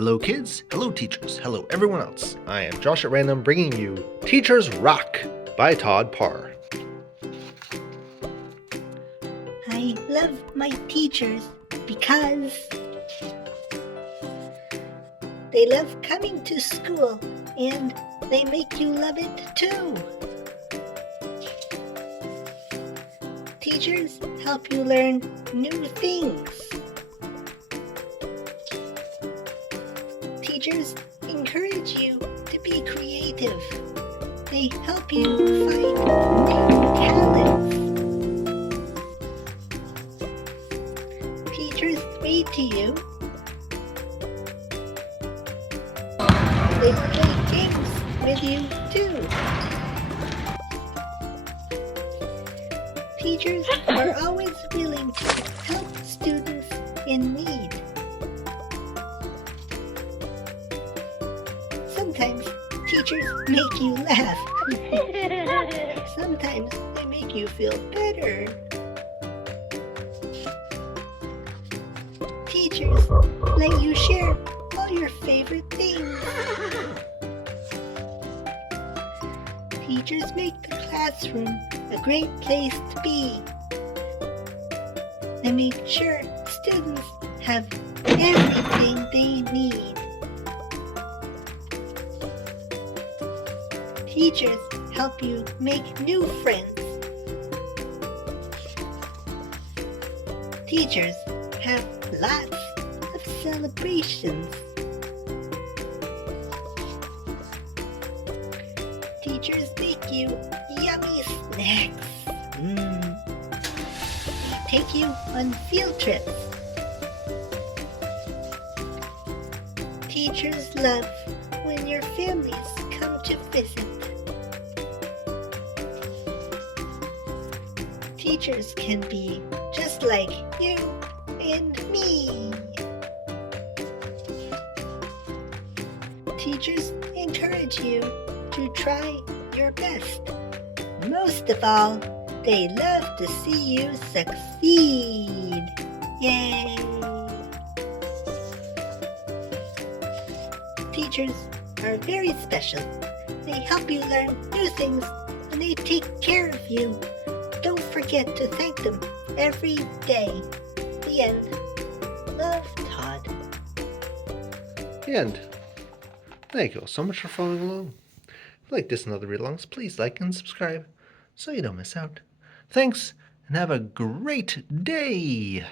Hello kids, hello teachers, hello everyone else. I am Josh at Random bringing you Teachers Rock by Todd Parr. I love my teachers because they love coming to school and they make you love it too. Teachers help you learn new things. Teachers encourage you to be creative. They help you find new talents. Teachers read to you. They play games with you too. Teachers are always willing to help students in need. Sometimes teachers make you laugh. Sometimes they make you feel better. Teachers let you share all your favorite things. Teachers make the classroom a great place to be. They make sure students have everything they need. Teachers help you make new friends. Teachers have lots of celebrations. Teachers make you yummy snacks. Take you on field trips. Teachers love when your families come to visit. Teachers can be just like you and me. Teachers encourage you to try your best. Most of all, they love to see you succeed. Yay! Teachers are very special. They help you learn new things and they take care of you. Don't forget to thank them every day. The end. Love, Todd. The end. Thank you all so much for following along. If you like this and other read-alongs, please like and subscribe so you don't miss out. Thanks, and have a great day!